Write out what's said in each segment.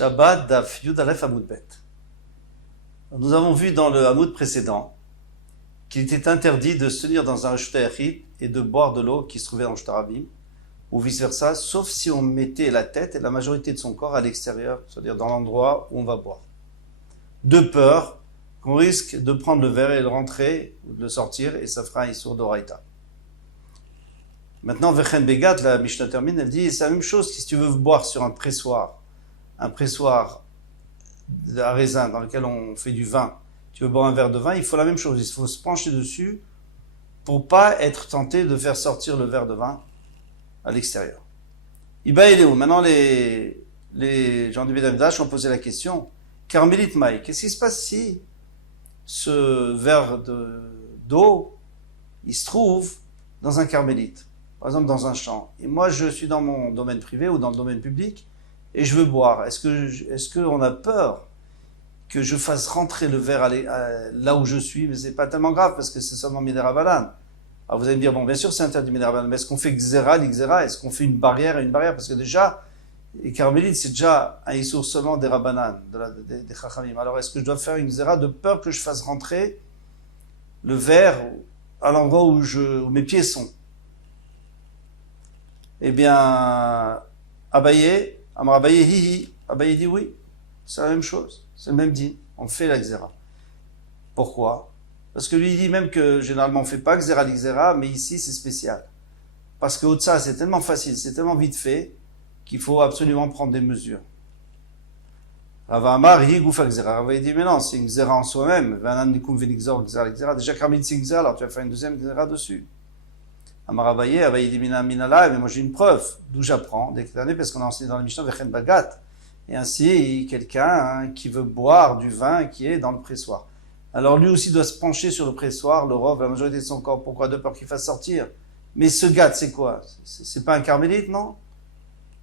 Shabbat Daf Yud Aleph Hamoud Bet. Nous avons vu dans le Hamoud précédent qu'il était interdit de se tenir dans un Reshut Hayachid et de boire de l'eau qui se trouvait dans le Reshut Harabim, ou vice-versa, sauf si on mettait la tête et la majorité de son corps à l'extérieur, c'est-à-dire dans l'endroit où on va boire. De peur qu'on risque de prendre le verre et de le rentrer, ou de le sortir, et ça fera un Issour d'Oraïta. Maintenant, Vechen Begat, la Mishnah termine, elle dit, c'est la même chose si tu veux boire sur un pressoir à raisin dans lequel on fait du vin, tu veux boire un verre de vin, il faut la même chose, il faut se pencher dessus pour pas être tenté de faire sortir le verre de vin à l'extérieur. Iba et Léo, maintenant les gens du Bédamdash ont posé la question, Carmélit Maï, qu'est-ce qui se passe si ce verre d'eau, il se trouve dans un carmélite, par exemple dans un champ, et moi je suis dans mon domaine privé ou dans le domaine public, et je veux boire, est-ce qu'on a peur que je fasse rentrer le verre là où je suis? Mais c'est pas tellement grave, parce que c'est seulement Midirabalan. Alors vous allez me dire, bon, bien sûr c'est interdit Midirabalan, mais est-ce qu'on fait Xéra, l'Xéra? Est-ce qu'on fait une barrière et une barrière? Parce que déjà, les carmélites, c'est déjà un issour seulement des Rabbanan, des Chachamim. Alors est-ce que je dois faire une Xéra de peur que je fasse rentrer le verre à l'endroit où mes pieds sont? Eh bien, Abaye, Amar Abaye, hihi. Abaye dit oui, c'est la même chose, c'est le même dit, on fait la Xéra. Pourquoi? Parce que lui il dit même que généralement on fait pas Xéra l'Xéra, mais ici c'est spécial. Parce que au-delà c'est tellement facile, c'est tellement vite fait, qu'il faut absolument prendre des mesures. Rava Amar, hi goufa Xéra. Rava dit mais non, c'est une Xéra en soi-même. Vanan nikum venixor Xéra l'Xéra. Déjà Karmit c'est une Xéra, alors tu vas faire une deuxième Xéra dessus. Amar Abaye dit minala, mais moi j'ai une preuve, d'où j'apprends, dès cette année, parce qu'on a enseigné dans la Mishnah Vechen Bagat. Et ainsi, quelqu'un qui veut boire du vin qui est dans le pressoir. Alors lui aussi doit se pencher sur le pressoir, le rov, la majorité de son corps. Pourquoi? De peur qu'il fasse sortir. Mais ce gat, c'est quoi? C'est pas un carmélite, non?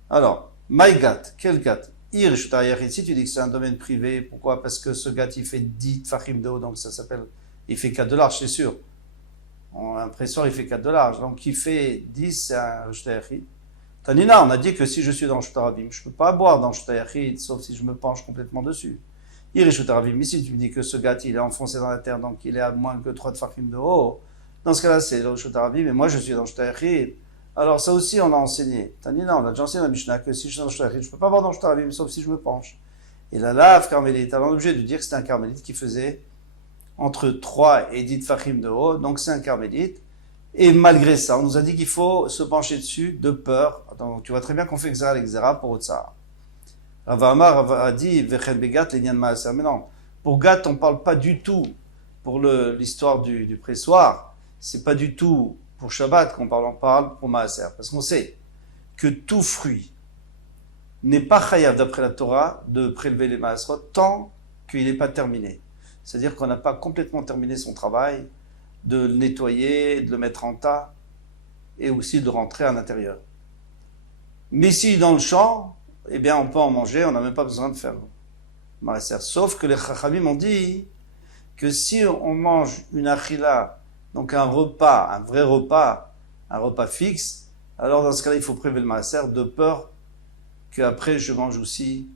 Alors, my gat, quel gat? Si tu dis que c'est un domaine privé, pourquoi? Parce que ce gat, il fait 10 tfachim de haut, donc ça s'appelle, il fait 4 de large, c'est sûr. Un pressoir, il fait 4 de large, donc il fait 10, c'est un Reshut Hayachid. Tanina, on a dit que si je suis dans le Reshut Harabim, je ne peux pas boire dans le Reshut Hayachid, sauf si je me penche complètement dessus. Il est Reshut Harabim, ici tu me dis que ce gars, il est enfoncé dans la terre, donc il est à moins que 3 tfachim de haut. Dans ce cas-là, c'est le Reshut Harabim, mais moi je suis dans le Reshut Hayachid. Alors ça aussi, on a enseigné. Tanina, on a déjà enseigné dans la Mishnah que si je suis dans le Reshut Hayachid, je ne peux pas boire dans le Reshut Harabim, sauf si je me penche. Et la lave carmélite, alors on est obligé de dire que c'était un carmélite qui faisait entre 3 et 10 tfachim de haut, donc c'est un carmélite. Et malgré ça, on nous a dit qu'il faut se pencher dessus de peur. Donc, tu vois très bien qu'on fait Xéra l'Xéra pour Otsar. Rava Amar a dit Vechen Begat l'Inyan Maaser. Mais non, pour Gat, on ne parle pas du tout pour l'histoire du pressoir. C'est pas du tout pour Shabbat qu'on parle, on parle pour Maaser. Parce qu'on sait que tout fruit n'est pas chayav d'après la Torah de prélever les Maaserot tant qu'il n'est pas terminé. C'est-à-dire qu'on n'a pas complètement terminé son travail, de le nettoyer, de le mettre en tas, et aussi de rentrer à l'intérieur. Mais si dans le champ, eh bien on peut en manger, on n'a même pas besoin de faire maaser. Sauf que les chachamim ont dit que si on mange une achila, donc un repas, un vrai repas, un repas fixe, alors dans ce cas-là il faut prélever le maaser de peur qu'après je mange aussi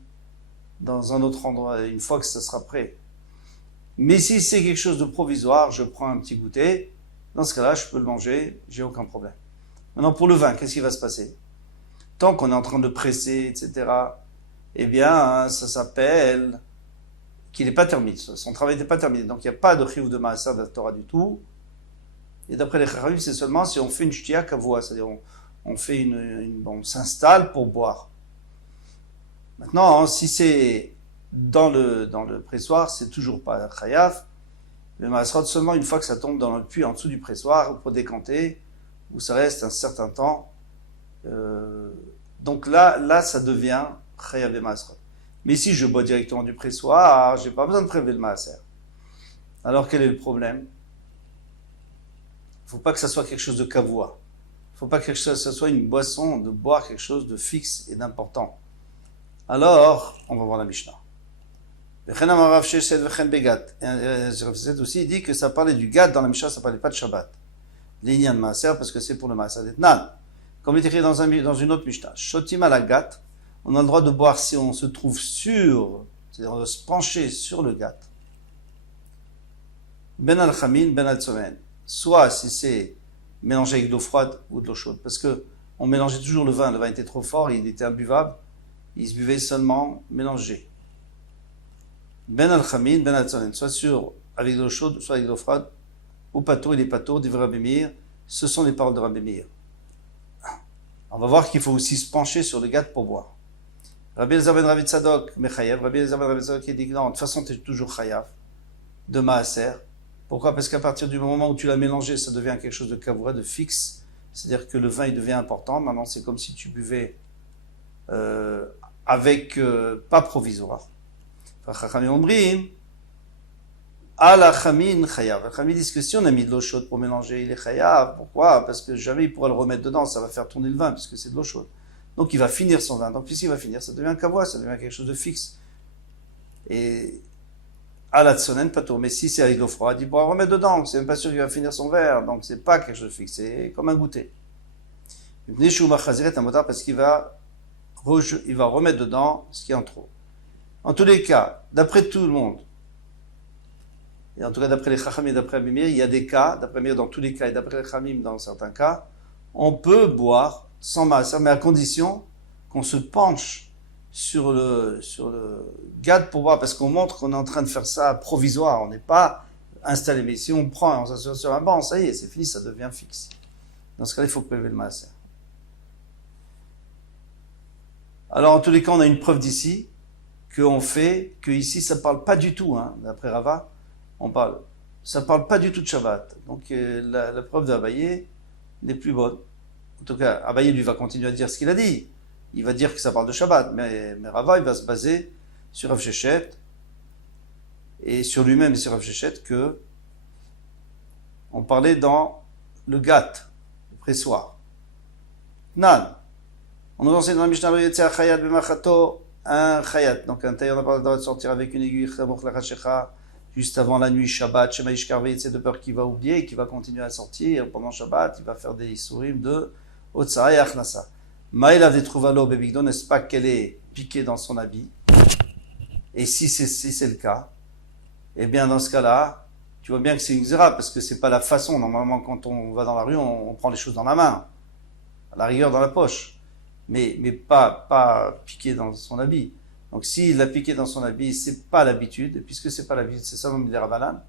dans un autre endroit, une fois que ça sera prêt. Mais si c'est quelque chose de provisoire, je prends un petit goûter, dans ce cas-là, je peux le manger, j'ai aucun problème. Maintenant, pour le vin, qu'est-ce qui va se passer? Tant qu'on est en train de presser, etc., eh bien, ça s'appelle qu'il n'est pas terminé. Son travail n'est pas terminé. Donc, il n'y a pas de chiyuv de maaser de la Torah du tout. Et d'après les chachamim, c'est seulement si on fait une shtia kavua, c'est-à-dire on fait on s'installe pour boire. Maintenant, si c'est dans le pressoir, c'est toujours pas chayav. Le maaserot seulement une fois que ça tombe dans le puits en dessous du pressoir pour décanter, où ça reste un certain temps. Donc là, ça devient chayav et maaserot. Mais si je bois directement du pressoir, j'ai pas besoin de prélever le maaser. Alors quel est le problème? Il faut pas que ça soit quelque chose de kavua. Il faut pas que ça soit une boisson, de boire quelque chose de fixe et d'important. Alors, on va voir la Mishnah. Rav Sheshet aussi, il dit que ça parlait du Gad dans la Mishnah, ça parlait pas de Shabbat. L'inyan Maaser, parce que c'est pour le Maaser d'Etnan. Comme il est écrit dans une autre Mishnah. Shotima la Gat, On a le droit de boire si on se trouve sur, c'est-à-dire de se pencher sur le gâte. Ben al-Khamin, Ben al-Tsomen. Soit si c'est mélangé avec de l'eau froide ou de l'eau chaude. Parce que on mélangeait toujours le vin était trop fort, il était imbuvable. Il se buvait seulement mélangé. Ben al-Khamin, Ben al-Tsomen. Soit avec de l'eau chaude, soit avec de l'eau froide. Ou pato, il est pato, dit Rabbi Meir. Ce sont les paroles de Rabbi Meir. On va voir qu'il faut aussi se pencher sur le gâte pour boire. Rabbi Elazar ben Rabbi Tzadok, Mechayev. Rabbi Elazar ben Rabbi Tzadok qui dit que non, de toute façon, tu es toujours chayav de maaser. Pourquoi? Parce qu'à partir du moment où tu l'as mélangé, ça devient quelque chose de kavura, de fixe. C'est-à-dire que le vin, il devient important. Maintenant, c'est comme si tu buvais pas provisoire. Chachamim Ombrim, Ala Chamin Chayav. Chamin dit que si on a mis de l'eau chaude pour mélanger, il est chayav. Pourquoi? Parce que jamais il pourra le remettre dedans, ça va faire tourner le vin, puisque c'est de l'eau chaude. Donc il va finir son vin. Donc puisqu'il va finir, ça devient un kavua, ça devient quelque chose de fixe. Et à la tsonen, pas tout. Mais si c'est avec l'eau froide, il pourra remettre dedans. C'est même pas sûr qu'il va finir son verre. Donc c'est pas quelque chose de fixe. C'est comme un goûter. Parce qu'il va remettre dedans ce qui est en trop. En tous les cas, d'après tout le monde, et en tout cas d'après les Chachamim et d'après Abimir, il y a des cas, d'après Mir dans tous les cas et d'après les Chachamim dans certains cas, on peut boire sans maaser, mais à condition qu'on se penche sur le gad pour boire, parce qu'on montre qu'on est en train de faire ça provisoire, on n'est pas installé. Mais si on prend et on s'assure sur un banc, ça y est, c'est fini, ça devient fixe. Dans ce cas-là, il faut prélever le maaser. Alors, en tous les cas, on a une preuve d'ici, que ici, ça ne parle pas du tout, d'après Rava, ça ne parle pas du tout de Shabbat. Donc, la preuve d'Abaye n'est plus bonne. En tout cas, Abaye, lui, va continuer à dire ce qu'il a dit. Il va dire que ça parle de Shabbat, mais Rava, il va se baser sur Rav Shechet, et sur lui-même et sur Rav Shechet, que on parlait dans le Gat, le pressoir. Nan. On nous enseigne dans la Mishnah, Chayat b'machato, un Chayat. Donc un tailleur n'a pas le droit de sortir avec une aiguille, juste avant la nuit, Shabbat, Shema Ishkarveit, c'est de peur qu'il va oublier et qu'il va continuer à sortir pendant Shabbat, il va faire des isurim de Otsaha et Achnasa. Maïla Vetruvalo Bebigdo, n'est-ce pas qu'elle est piquée dans son habit? Et si c'est le cas, eh bien dans ce cas-là, tu vois bien que c'est une xéra, parce que c'est pas la façon. Normalement, quand on va dans la rue, on prend les choses dans la main, à la rigueur dans la poche, mais pas piqué dans son habit. Donc s'il l'a piqué dans son habit, c'est pas l'habitude, et puisque c'est pas l'habitude, c'est ça le Midera Balan.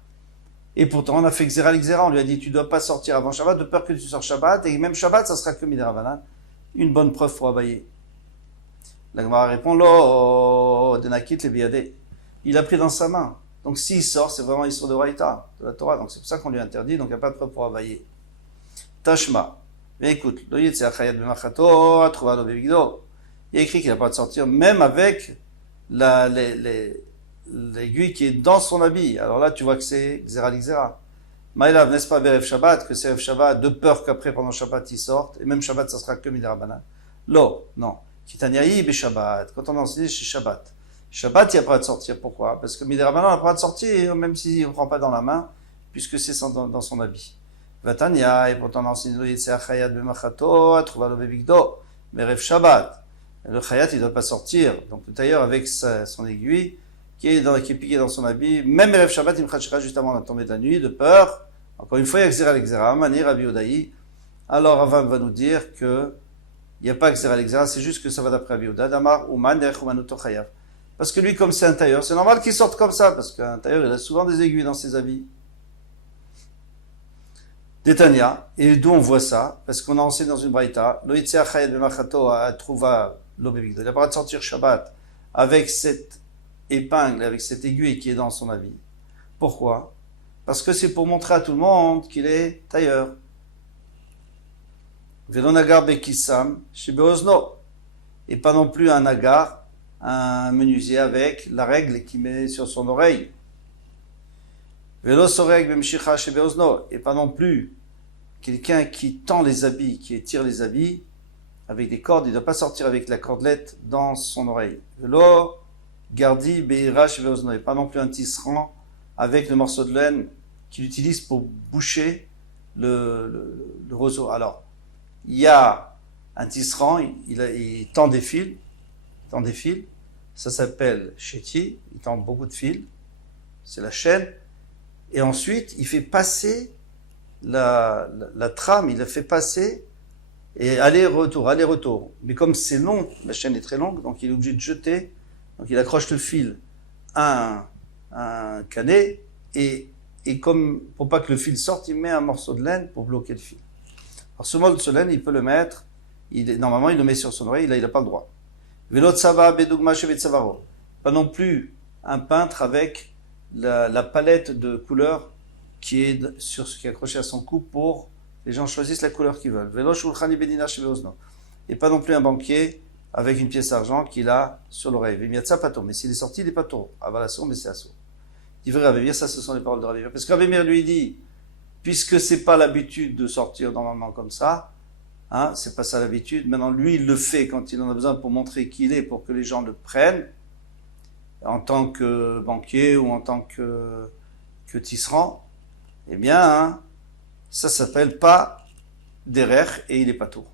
Et pourtant, on a fait xéra l'exéra, on lui a dit tu dois pas sortir avant Shabbat, de peur que tu sors Shabbat, et même Shabbat, ça sera que Midera Balan. Une bonne preuve pour Abaye. La Gemara répond Lo denakit le biadé. Il a pris dans sa main. Donc s'il sort, c'est vraiment l'histoire de Raïta, de la Torah. Donc c'est pour ça qu'on lui interdit, donc il n'y a pas de preuve pour Abaye. Tashma. Bien écoute, il y a écrit qu'il n'a pas de sortir, même avec l'aiguille qui est dans son habit. Alors là, tu vois que c'est Xera l'Xera. Maïlav, n'est-ce pas, Berev Shabbat, que c'est Berev Shabbat, de peur qu'après, pendant Shabbat, il sorte, et même Shabbat, ça sera que Midirabanan. Lo, non. Kitaniaï, be Shabbat. Quand on a enseigné chez Shabbat. Shabbat, il n'y a pas de sortir. Pourquoi? Parce que Midirabanan n'a pas de sortir, même s'il ne prend pas dans la main, puisque c'est dans son habit. Vatania, et pourtant on a enseigné le Yitzhak Chayat Bemachato, Atruvalo Bebigdo, Berev Shabbat. Le Chayat, il ne doit pas sortir. Donc le tailleur, avec son aiguille, qui est piqué dans son habit, même Berev Shabbat, il me khachira juste avant la tombée de la nuit, de peur. Encore une fois, il y a Xera l'Exera, Mani Rabbi Odaï. Alors Ravan va nous dire que il n'y a pas Xera l'Exera, c'est juste que ça va d'après Rabbi Odaï. Damar Uman Derechumanu Chayav. Parce que lui, comme c'est un tailleur, c'est normal qu'il sorte comme ça, parce qu'un tailleur, il a souvent des aiguilles dans ses habits. Détania, et d'où on voit ça? Parce qu'on a enseigné dans une braïta, Lo Yitzhak Chayat Bemachato Atruva Lo Bebigdo. Il n'a pas le droit de sortir Shabbat avec cette épingle, avec cette aiguille qui est dans son habit. Pourquoi? Parce que c'est pour montrer à tout le monde qu'il est tailleur. Velo nagar bekissam shebeozno. Et pas non plus un nagar, un menuisier avec la règle qu'il met sur son oreille. Velo soreg bemshicha shebeozno. Et pas non plus quelqu'un qui tend les habits, qui étire les habits avec des cordes. Il ne doit pas sortir avec la cordelette dans son oreille. Velo gardi beira shebeozno. Et pas non plus un tisserand avec le morceau de laine qu'il utilise pour boucher le roseau. Alors, il y a un tisserand, il tend des fils, tend des fils, ça s'appelle Chéti, il tend beaucoup de fils, c'est la chaîne, et ensuite il fait passer la trame, il la fait passer, et aller-retour, aller-retour. Mais comme c'est long, la chaîne est très longue, donc il est obligé de jeter, donc il accroche le fil à un canet, et comme, pour pas que le fil sorte, il met un morceau de laine pour bloquer le fil. Alors ce morceau de laine, il peut le mettre, normalement il le met sur son oreille, là il n'a pas le droit. Pas non plus un peintre avec la palette de couleurs qui est accrochée à son cou pour les gens choisissent la couleur qu'ils veulent. Et pas non plus un banquier avec une pièce d'argent qu'il a sur l'oreille. Mais s'il est sorti, il n'est pas tôt. Mais c'est assaut. Il veut Rabbi Meir, ça ce sont les paroles de Rabbi Meir. Parce que Rabbi Meir lui dit, puisque c'est pas l'habitude de sortir normalement comme ça, hein, c'est pas ça l'habitude. Maintenant, lui, il le fait quand il en a besoin pour montrer qui il est, pour que les gens le prennent, en tant que banquier ou en tant que tisserand. Eh bien, hein, ça s'appelle pas derer et il est pas tour.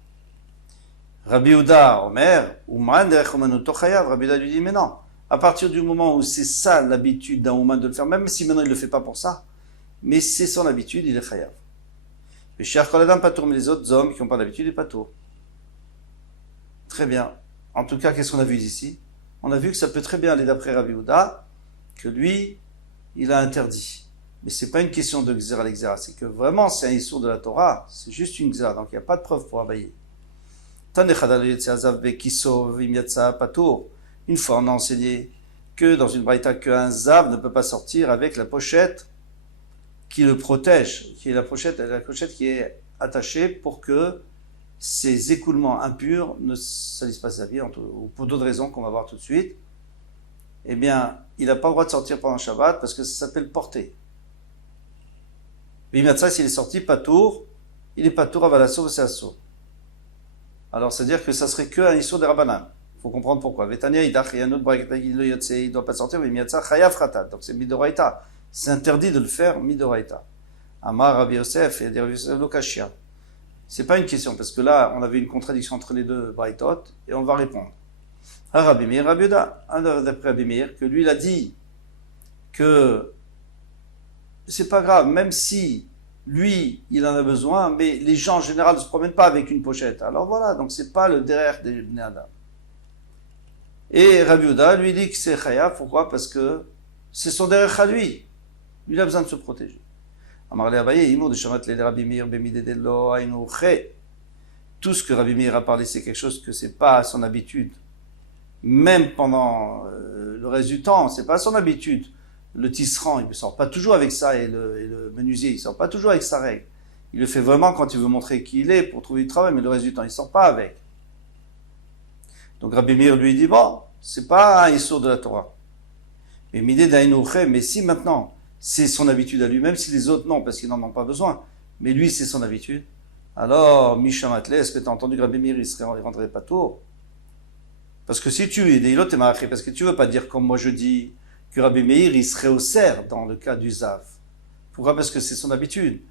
Rabbi Yehuda Omer, Uman derech omanuto chayav. Rabbi Yehuda lui dit, mais non. À partir du moment où c'est ça l'habitude d'un Ouman de le faire, même si maintenant il ne le fait pas pour ça, mais c'est son habitude, il est chayav. Mais cher Koladam Patour, mais les autres hommes qui n'ont pas l'habitude, il est Patour. Très bien. En tout cas, qu'est-ce qu'on a vu ici? On a vu que ça peut très bien aller d'après Rabbi Yehuda, que lui, il a interdit. Mais c'est pas une question de xéra l'exéra, c'est que vraiment c'est un issour de la Torah, c'est juste une xéra, donc il n'y a pas de preuve pour abayer. Une fois on a enseigné que dans une braïta qu'un zav ne peut pas sortir avec la pochette qui le protège, qui est la pochette qui est attachée pour que ces écoulements impurs ne salissent pas sa vie, ou pour d'autres raisons qu'on va voir tout de suite. Eh bien, il n'a pas le droit de sortir pendant Shabbat parce que ça s'appelle porter. Bimatsa, s'il est sorti, patour, il est patour à Valasso, c'est asso. Alors, c'est-à-dire que ça serait que un issur de Rabbanan. Il faut comprendre pourquoi. Vetania, idach, et un autre braïta, il ne doit pas sortir, mais Bimatsa, chayav khatat. Donc, c'est midoraita. C'est interdit de le faire midoraita. Amar Rabbi Yosef et Rabbi Yosef Lokashia. C'est pas une question, parce que là, on avait une contradiction entre les deux braïtot, et on va répondre. Rabbi Meir, Rabbi Yehuda, d'après Rabbi Meir, que lui, il a dit que c'est pas grave, même si lui, il en a besoin, mais les gens en général ne se promènent pas avec une pochette. Alors voilà, donc c'est pas le derrière des Bnei Adam. Et Rabbi Yehuda lui dit que c'est chayav, pourquoi? Parce que c'est son derrière à lui. Lui, il a besoin de se protéger. Tout ce que Rabbi Meir a parlé, c'est quelque chose que c'est pas son habitude. Même pendant le reste du temps, c'est pas son habitude. Le tisserand, il ne sort pas toujours avec ça, et le menuisier, il ne sort pas toujours avec sa règle. Il le fait vraiment quand il veut montrer qui il est pour trouver du travail, mais le reste du temps, il ne sort pas avec. Donc Rabbi Meir lui dit, bon, c'est pas un issour de la Torah. Mais si maintenant, c'est son habitude à lui, même si les autres non, parce qu'ils n'en ont pas besoin, mais lui, c'est son habitude, alors, Mishamatle, est-ce que tu as entendu que Rabbi Meir, il rendrait pas tour? Parce que si tu es des ilotes, parce que tu veux pas dire comme moi je dis, que Rabbi Meir, il serait au cerf dans le cas du Zav. Pourquoi? Parce que c'est son habitude.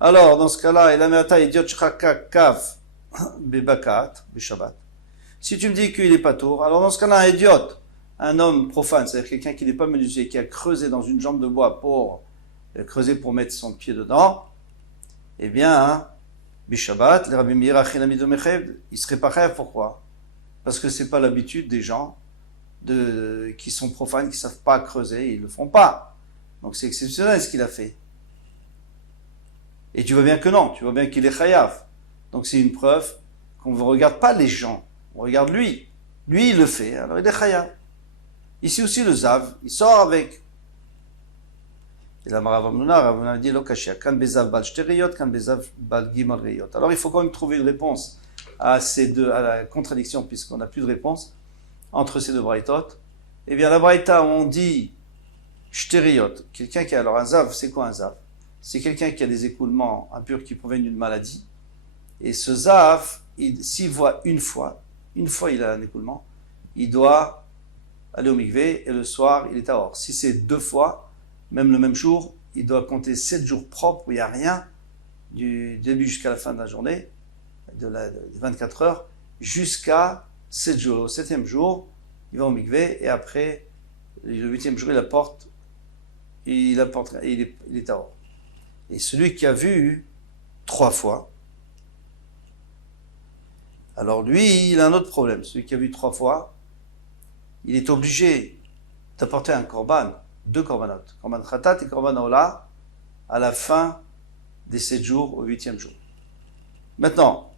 Alors, dans ce cas-là, il a meata idiot shchaka kav bebakat, beshabbat. Si tu me dis qu'il est pas tour, alors dans ce cas-là, un idiot, un homme profane, c'est-à-dire quelqu'un qui n'est pas menuisier, qui a creusé dans une jambe de bois pour creuser pour mettre son pied dedans, eh bien, hein, beshabbat, le Rabbi Meir achinami domechev, il serait pas rêve. Pourquoi? Parce que c'est pas l'habitude des gens qui sont profanes, qui ne savent pas creuser, ils ne le font pas. Donc c'est exceptionnel ce qu'il a fait. Et tu vois bien que non, tu vois bien qu'il est chayav. Donc c'est une preuve qu'on ne regarde pas les gens, on regarde lui. Lui, il le fait, alors il est chayav. Ici aussi le zav, il sort avec. Et la Maravamnuna dit lokashia, kan bezav bal shteriyot, kan bezav bal gimal reyot. Alors il faut quand même trouver une réponse à la contradiction, puisqu'on n'a plus de réponse entre ces deux braïtot. Eh bien, la braïta où on dit shteriot, quelqu'un qui a, alors un zav, c'est quoi un zav? C'est quelqu'un qui a des écoulements impurs qui proviennent d'une maladie. Et ce zav, s'il voit une fois il a un écoulement, il doit aller au mikvé et le soir, il est à or. Si c'est 2 fois, même le même jour, il doit compter 7 jours propres où il n'y a rien, du début jusqu'à la fin de la journée, de 24 heures, jusqu'à 7 jours. Au 7e jour, il va au mikvé, et après, le 8e jour, il apporte, il est tahor. Et celui qui a vu 3 fois, alors lui, il a un autre problème. Celui qui a vu 3 fois, il est obligé d'apporter un korban, 2 korbanot, korban khatat et korban ola, à la fin des 7 jours, au 8e jour. Maintenant,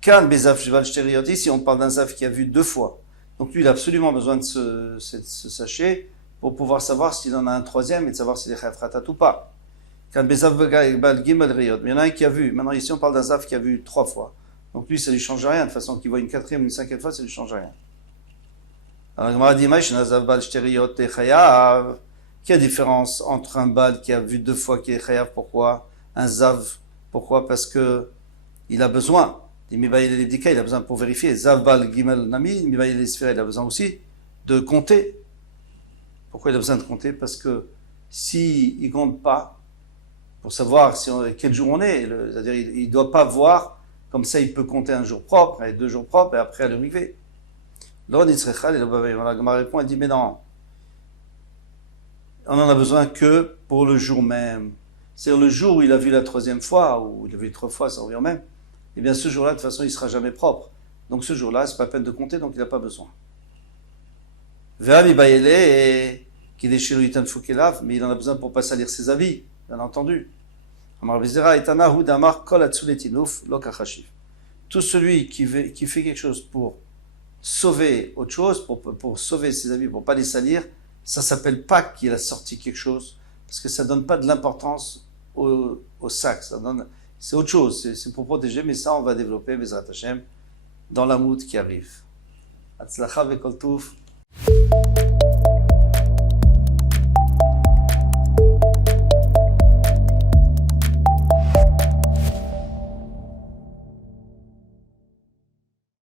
kan bezaf shval shteriot, ici on parle d'un zaf qui a vu 2 fois. Donc lui, il a absolument besoin de ce sachet pour pouvoir savoir s'il en a un 3e et de savoir s'il est chayav khatat ou pas. Kan bezaf bal gimel riyot. Mais il y en a un qui a vu. Maintenant ici on parle d'un zaf qui a vu 3 fois. Donc lui, ça lui change rien. De toute façon, qu'il voit une 4e ou une 5e fois, ça lui change rien. Alors, Gemara dit, quelle différence entre un bal qui a vu 2 fois qui est chayav, pourquoi? Un zav, pourquoi? Parce que il a besoin. Il a besoin pour vérifier. Zav bal gimel nami, il a besoin aussi de compter. Pourquoi il a besoin de compter? Parce que s'il ne compte pas, pour savoir quel jour on est, c'est-à-dire il ne doit pas voir, comme ça il peut compter un jour propre, et 2 jours propres, et après aller au mikvé. Là, la Gemara répond, elle dit, mais non, on en a besoin que pour le jour même. C'est-à-dire le jour où il a vu la 3e fois, ou il a vu 3 fois, ça revient au même, et bien ce jour-là, de toute façon, il ne sera jamais propre. Donc ce jour-là, c'est pas la peine de compter, donc il n'a pas besoin. Mais il en a besoin pour pas salir ses habits, bien entendu. Tout celui qui fait quelque chose pour sauver autre chose, pour sauver ses habits, pour pas les salir, ça s'appelle pas qu'il a sorti quelque chose, parce que ça donne pas de l'importance au sac, c'est autre chose, c'est pour protéger, mais ça on va développer Bezrat Hashem dans la mout qui arrive. Hatzlacha vekol touf.